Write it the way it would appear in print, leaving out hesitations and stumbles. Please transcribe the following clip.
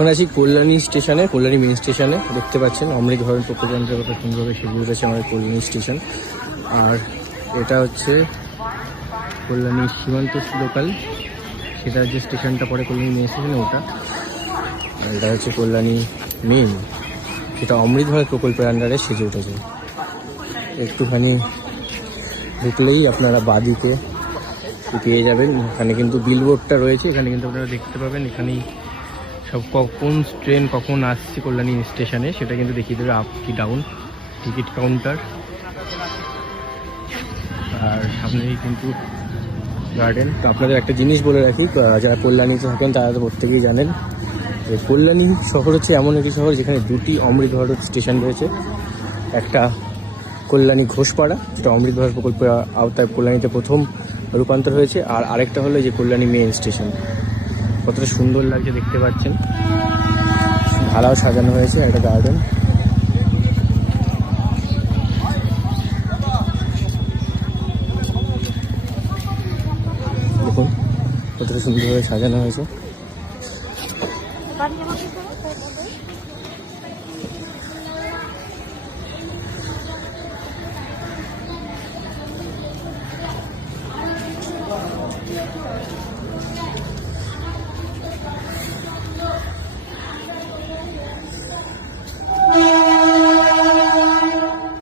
এখন আছি কল্যাণী স্টেশনে, কল্যাণী মেন স্টেশনে। দেখতে পাচ্ছেন অমৃত ভারত প্রকল্পের কত সুন্দরভাবে সেগুলো রয়েছে আমাদের কল্যাণী স্টেশন। আর এটা হচ্ছে কল্যাণী সীমান্ত লোকাল, সেটার যে স্টেশনটা পড়ে কল্যাণী মেন স্টেশনে ওটা। আর এটা হচ্ছে কল্যাণী মেন, যেটা অমৃত ভারত প্রকল্পের আন্ডারে সেজে উঠেছে। একটুখানি ঢুকলেই আপনারা বাদিকে পেয়ে যাবেন, এখানে কিন্তু বিলবোর্ডটা রয়েছে, এখানে কিন্তু আপনারা দেখতে পাবেন এখানেই সব কখন ট্রেন কখন আসছে কল্যাণী স্টেশনে সেটা কিন্তু দেখিয়ে দেবে, আপ কি ডাউন, টিকিট কাউন্টার। আর সামনেই কিন্তু গার্ডেন। তো আপনাদের একটা জিনিস বলে রাখি, যারা কল্যাণীতে থাকেন তারা তো প্রত্যেকেই জানেন যে কল্যাণী শহর হচ্ছে এমন একটি শহর যেখানে দুটি অমৃত ভারত স্টেশন রয়েছে। একটা কল্যাণী ঘোষপাড়া, যেটা অমৃত ভারত প্রকল্পের আওতায় কল্যাণীতে প্রথম রূপান্তর হয়েছে, আর আরেকটা হলো যে কল্যাণী মেন স্টেশন। কতটা সুন্দর লাগছে দেখতে পাচ্ছেন, ভাড়াও সাজানো হয়েছে, একটা গার্ডেন। দেখুন কতটা সুন্দরভাবে সাজানো হয়েছে।